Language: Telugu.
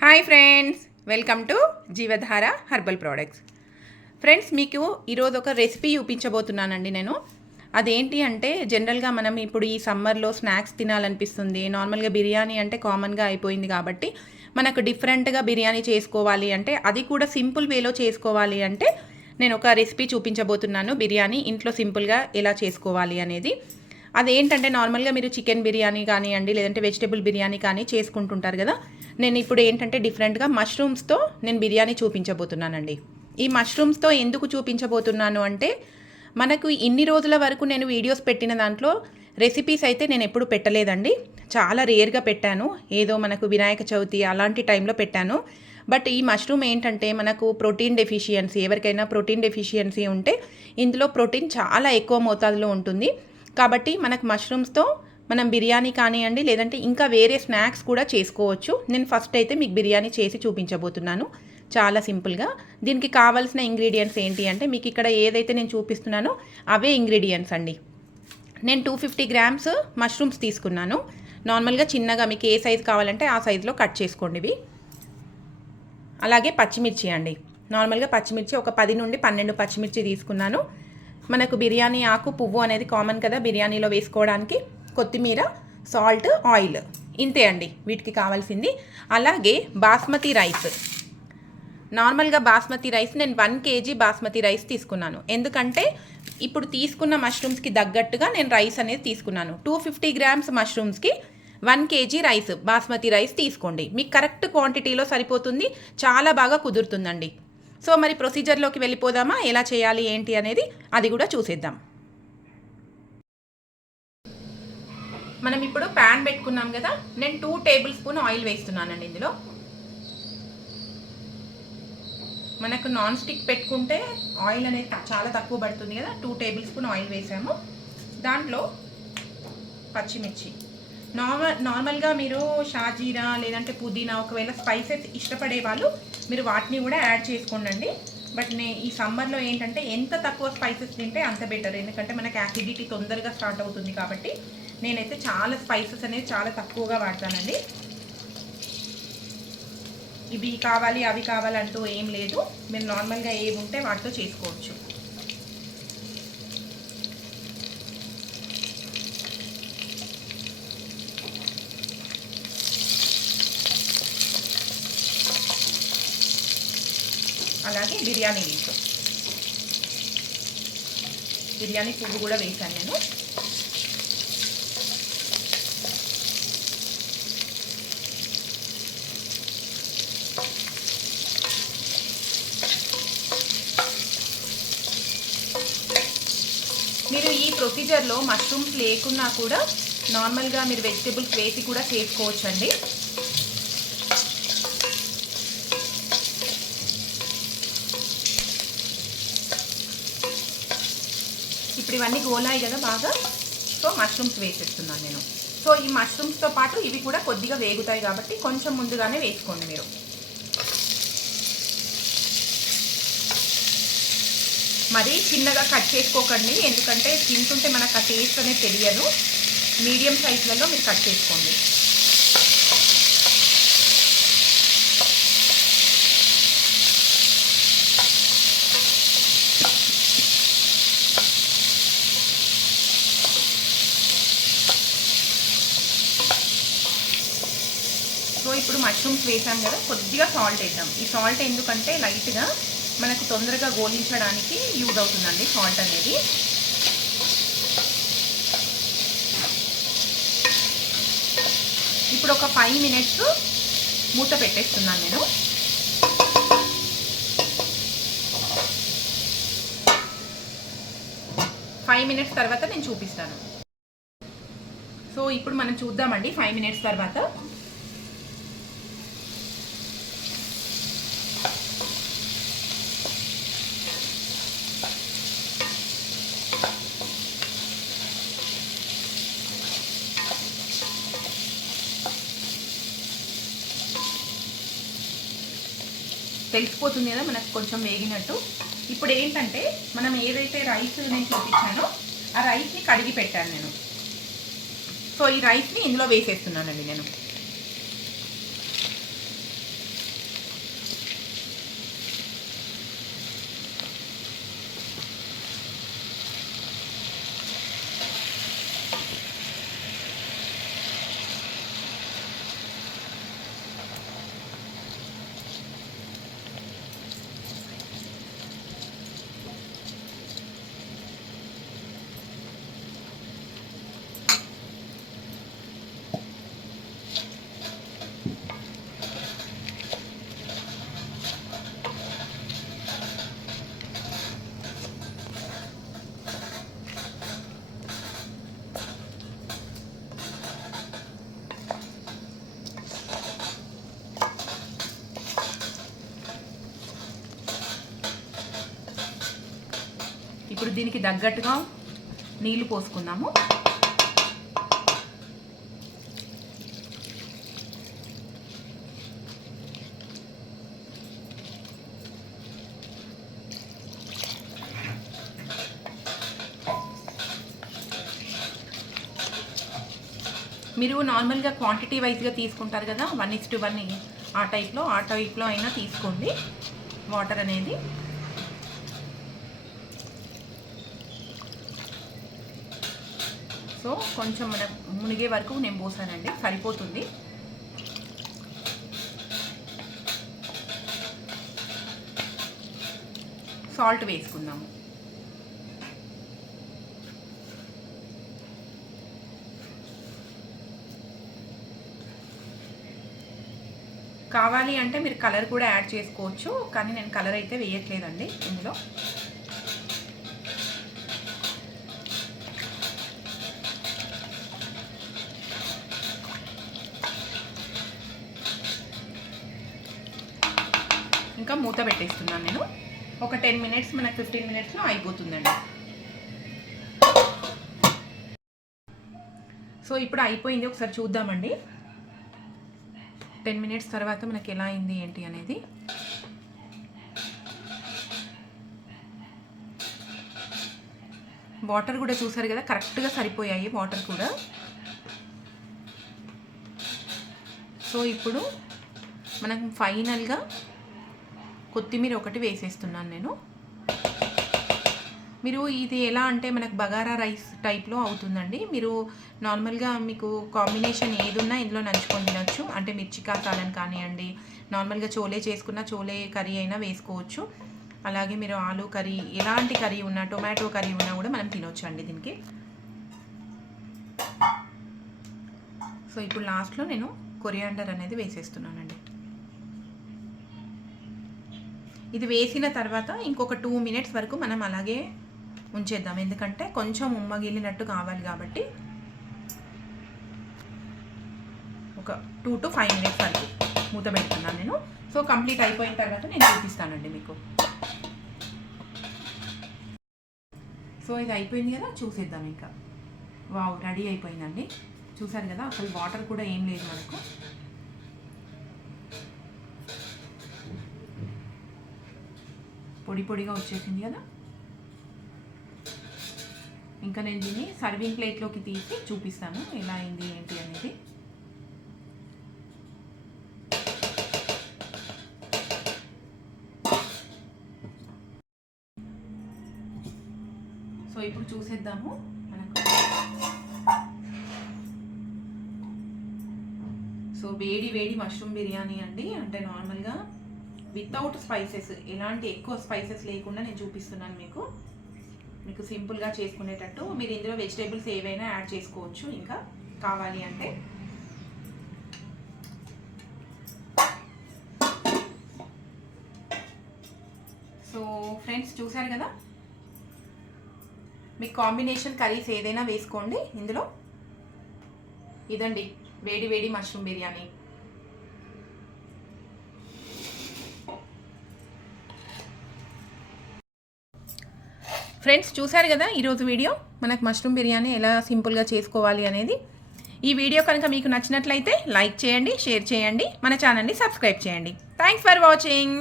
Hi friends welcome to Jeevadhara herbal products friends మీకు ఈరోజు ఒక రెసిపీ చూపించబోతున్నానండి నేను. అదేంటి అంటే జనరల్గా మనం ఇప్పుడు ఈ సమ్మర్లో స్నాక్స్ తినాలనిపిస్తుంది. నార్మల్గా బిర్యానీ అంటే కామన్గా అయిపోయింది కాబట్టి మనకు డిఫరెంట్గా బిర్యానీ చేసుకోవాలి అంటే అది కూడా సింపుల్ వేలో చేసుకోవాలి అంటే నేను ఒక రెసిపీ చూపించబోతున్నాను. బిర్యానీ ఇంట్లో సింపుల్గా ఎలా చేసుకోవాలి అనేది. అదేంటంటే నార్మల్గా మీరు చికెన్ బిర్యానీ కానివ్వండి లేదంటే వెజిటేబుల్ బిర్యానీ కానీ చేసుకుంటుంటారు కదా. నేను ఇప్పుడు ఏంటంటే డిఫరెంట్గా మష్రూమ్స్తో నేను బిర్యానీ చూపించబోతున్నానండి. ఈ మష్రూమ్స్తో ఎందుకు చూపించబోతున్నాను అంటే మనకు ఇన్ని రోజుల వరకు నేను వీడియోస్ పెట్టిన దాంట్లో రెసిపీస్ అయితే నేను ఎప్పుడు పెట్టలేదండి. చాలా రేర్గా పెట్టాను. ఏదో మనకు వినాయక చవితి అలాంటి టైంలో పెట్టాను. బట్ ఈ మష్రూమ్ ఏంటంటే మనకు ప్రోటీన్ డెఫిషియన్సీ ఎవరికైనా ప్రోటీన్ డెఫిషియన్సీ ఉంటే ఇందులో ప్రోటీన్ చాలా ఎక్కువ మోతాదులో ఉంటుంది. కాబట్టి మనకు మష్రూమ్స్తో మనం బిర్యానీ కానివ్వండి లేదంటే ఇంకా వేరే స్నాక్స్ కూడా చేసుకోవచ్చు. నేను ఫస్ట్ అయితే మీకు బిర్యానీ చేసి చూపించబోతున్నాను. చాలా సింపుల్గా. దీనికి కావాల్సిన ఇంగ్రీడియంట్స్ ఏంటి అంటే మీకు ఇక్కడ ఏదైతే నేను చూపిస్తున్నానో అవే ఇంగ్రీడియంట్స్ అండి. నేను టూ ఫిఫ్టీ గ్రామ్స్ మష్రూమ్స్ తీసుకున్నాను. నార్మల్గా చిన్నగా మీకు ఏ సైజ్ కావాలంటే ఆ సైజులో కట్ చేసుకోండి ఇవి. అలాగే పచ్చిమిర్చి అండి. నార్మల్గా పచ్చిమిర్చి ఒక పది నుండి పన్నెండు పచ్చిమిర్చి తీసుకున్నాను. మనకు బిర్యానీ ఆకు పువ్వు అనేది కామన్ కదా బిర్యానీలో వేసుకోవడానికి. కొత్తిమీర సాల్ట్ ఆయిల్ ఇంతే అండి వీటికి కావాల్సింది. అలాగే బాస్మతి రైస్. నార్మల్గా బాస్మతి రైస్ నేను వన్ కేజీ బాస్మతి రైస్ తీసుకున్నాను. ఎందుకంటే ఇప్పుడు తీసుకున్న మష్రూమ్స్కి తగ్గట్టుగా నేను రైస్ అనేది తీసుకున్నాను. Two fifty grams మష్రూమ్స్కి one KG rice basmati rice తీసుకోండి. మీకు కరెక్ట్ క్వాంటిటీలో సరిపోతుంది. చాలా బాగా కుదురుతుందండి. సో మరి ప్రొసీజర్లోకి వెళ్ళిపోదామా? ఎలా చేయాలి? ఏంటి అనేది అది కూడా చూసేద్దాం. మనం ఇప్పుడు ప్యాన్ పెట్టుకున్నాం కదా నేను టూ టేబుల్ స్పూన్ ఆయిల్ వేస్తున్నానండి ఇందులో. మనకు నాన్ స్టిక్ పెట్టుకుంటే ఆయిల్ అనేది చాలా తక్కువ పడుతుంది కదా టూ టేబుల్ స్పూన్ ఆయిల్ వేసాము. దాంట్లో పచ్చిమిర్చి. నార్మల్ నార్మల్గా మీరు షాజీరా లేదంటే పుదీనా ఒకవేళ స్పైసెస్ ఇష్టపడే వాళ్ళు మీరు వాటిని కూడా యాడ్ చేసుకోండి బట్ నే ఈ సమ్మర్లో ఏంటంటే ఎంత తక్కువ స్పైసెస్ తింటే అంత బెటర్ ఎందుకంటే మనకి యాసిడిటీ తొందరగా స్టార్ట్ అవుతుంది కాబట్టి నేనైతే చాలా స్పైసెస్ అనేది చాలా తక్కువగా వాడతానండి. ఇవి కావాలి అవి కావాలంటూ ఏం లేదు. మీరు నార్మల్గా ఏవి ఉంటే వాటితో చేసుకోవచ్చు. అలాగే బిర్యానీ లీఫ్ బిర్యానీ పువ్వు కూడా వేశాను నేను. మీరు ఈ ప్రొసీజర్లో మష్రూమ్స్ లేకున్నా కూడా నార్మల్గా మీరు వెజిటేబుల్స్ వేసి కూడా చేసుకోవచ్చండి. ఇప్పుడు ఇవన్నీ గోలాయి కదా బాగా? సో మష్రూమ్స్ వేసేస్తున్నాను నేను. సో ఈ మష్రూమ్స్తో పాటు ఇవి కూడా కొద్దిగా వేగుతాయి కాబట్టి కొంచెం ముందుగానే వేసుకోండి మీరు. మరీ చిన్నగా కట్ చేసుకోకండి. ఎందుకంటే తింటుంటే మనకు ఆ టేస్ట్ అనేది తెలియదు. మీడియం సైజులలో మీరు కట్ చేసుకోండి. సో ఇప్పుడు మష్రూమ్స్ వేసాం కదా కొద్దిగా సాల్ట్ వేద్దాం. ఈ సాల్ట్ ఎందుకంటే లైట్గా మనకు తొందరగా గోలించడానికి యూజ్ అవుతుందండి సాల్ట్ అనేది. ఇప్పుడు ఒక ఫైవ్ మినిట్స్ మూత పెట్టేస్తున్నాను నేను. ఫైవ్ మినిట్స్ తర్వాత నేను చూపిస్తాను. సో ఇప్పుడు మనం చూద్దామండి ఫైవ్ మినిట్స్ తర్వాత. తెలిసిపోతుంది కదా మనకు కొంచెం వేగినట్టు. ఇప్పుడు ఏంటంటే మనం ఏదైతే రైస్ నేను చూపించానో ఆ రైస్ని కడిగి పెట్టాను నేను. సో ఈ రైస్ని ఇందులో వేసేస్తున్నానండి నేను. దీనికి తగ్గట్టుగా నీళ్ళు పోసుకుందాము. మీరు నార్మల్గా క్వాంటిటీ వైజ్గా తీసుకుంటారు కదా వన్ ఇస్ టు వన్ ఆ టైప్లో ఆ టైప్లో అయినా తీసుకోండి. వాటర్ అనేది సో కొంచెం మన మునిగే వరకు నేను పోసానండి. సరిపోతుంది. సాల్ట్ వేసుకుందాము. కావాలి అంటే మీరు కలర్ కూడా యాడ్ చేసుకోవచ్చు కానీ నేను కలర్ అయితే వేయట్లేదండి ఇందులో. ఇంకా మూత పెట్టేస్తున్నాను నేను. ఒక టెన్ మినిట్స్ మనకు ఫిఫ్టీన్ మినిట్స్లో అయిపోతుందండి. సో ఇప్పుడు అయిపోయింది. ఒకసారి చూద్దామండి. టెన్ మినిట్స్ తర్వాత మనకి ఎలా అయింది ఏంటి అనేది. వాటర్ కూడా చూసారు కదా కరెక్ట్గా సరిపోయాయి వాటర్ కూడా. సో ఇప్పుడు మనం ఫైనల్గా కొత్తిమీర ఒకటి వేసేస్తున్నాను నేను. మీరు ఇది ఎలా అంటే మనకు బగారా రైస్ టైప్లో అవుతుందండి. మీరు నార్మల్గా మీకు కాంబినేషన్ ఏదున్నా ఇందులో నంచుకొని తినొచ్చు. అంటే మిర్చి కాసాలని కానివ్వండి నార్మల్గా చోలే చేసుకున్న చోలే కర్రీ అయినా వేసుకోవచ్చు. అలాగే మీరు ఆలు కర్రీ ఎలాంటి కర్రీ ఉన్నా టొమాటో కర్రీ ఉన్నా కూడా మనం తినొచ్చు అండి దీనికి. సో ఇప్పుడు లాస్ట్లో నేను కొరియాండర్ అనేది వేసేస్తున్నానండి. ఇది వేసిన తర్వాత ఇంకొక టూ మినిట్స్ వరకు మనం అలాగే ఉంచేద్దాం. ఎందుకంటే కొంచెం ఉమ్మగిలినట్టు కావాలి కాబట్టి. ఒక టూ టు ఫైవ్ మినిట్స్ వరకు మూత పెడుతున్నాను నేను. సో కంప్లీట్ అయిపోయిన తర్వాత నేను చూపిస్తానండి మీకు. సో ఇది అయిపోయింది కదా? చూసేద్దాం ఇంకా. వావ్ రెడీ అయిపోయిందండి. చూసారు కదా? అసలు వాటర్ కూడా ఏం లేదు మనకు. పొడి పొడిగా వచ్చేసింది కదా? ఇంకా నేను దీన్ని సర్వింగ్ ప్లేట్లోకి తీసి చూపిస్తాను. ఎలా అయింది ఏంటి అనేది. సో ఇప్పుడు చూసేద్దాము. మనకు సో వేడి వేడి మష్రూమ్ బిర్యానీ అండి. అంటే నార్మల్గా వితౌట్ స్పైసెస్ ఎలాంటి ఎక్కువ స్పైసెస్ లేకుండా నేను చూపిస్తున్నాను మీకు. మీకు సింపుల్గా చేసుకునేటట్టు. మీరు ఇందులో వెజిటేబుల్స్ ఏవైనా యాడ్ చేసుకోవచ్చు ఇంకా కావాలి అంటే. సో ఫ్రెండ్స్ చూసారు కదా? మీకు కాంబినేషన్ కర్రీస్ ఏదైనా వేసుకోండి ఇందులో. ఇదండి వేడి వేడి మష్రూమ్ బిర్యానీ. ఫ్రెండ్స్ చూశారు కదా ఈరోజు వీడియో? మనకు మష్రూమ్ బిర్యానీ ఎలా సింపుల్గా చేసుకోవాలి అనేది. ఈ వీడియో కనుక మీకు నచ్చినట్లయితే లైక్ చేయండి షేర్ చేయండి మన ఛానల్ని సబ్స్క్రైబ్ చేయండి. Thanks for watching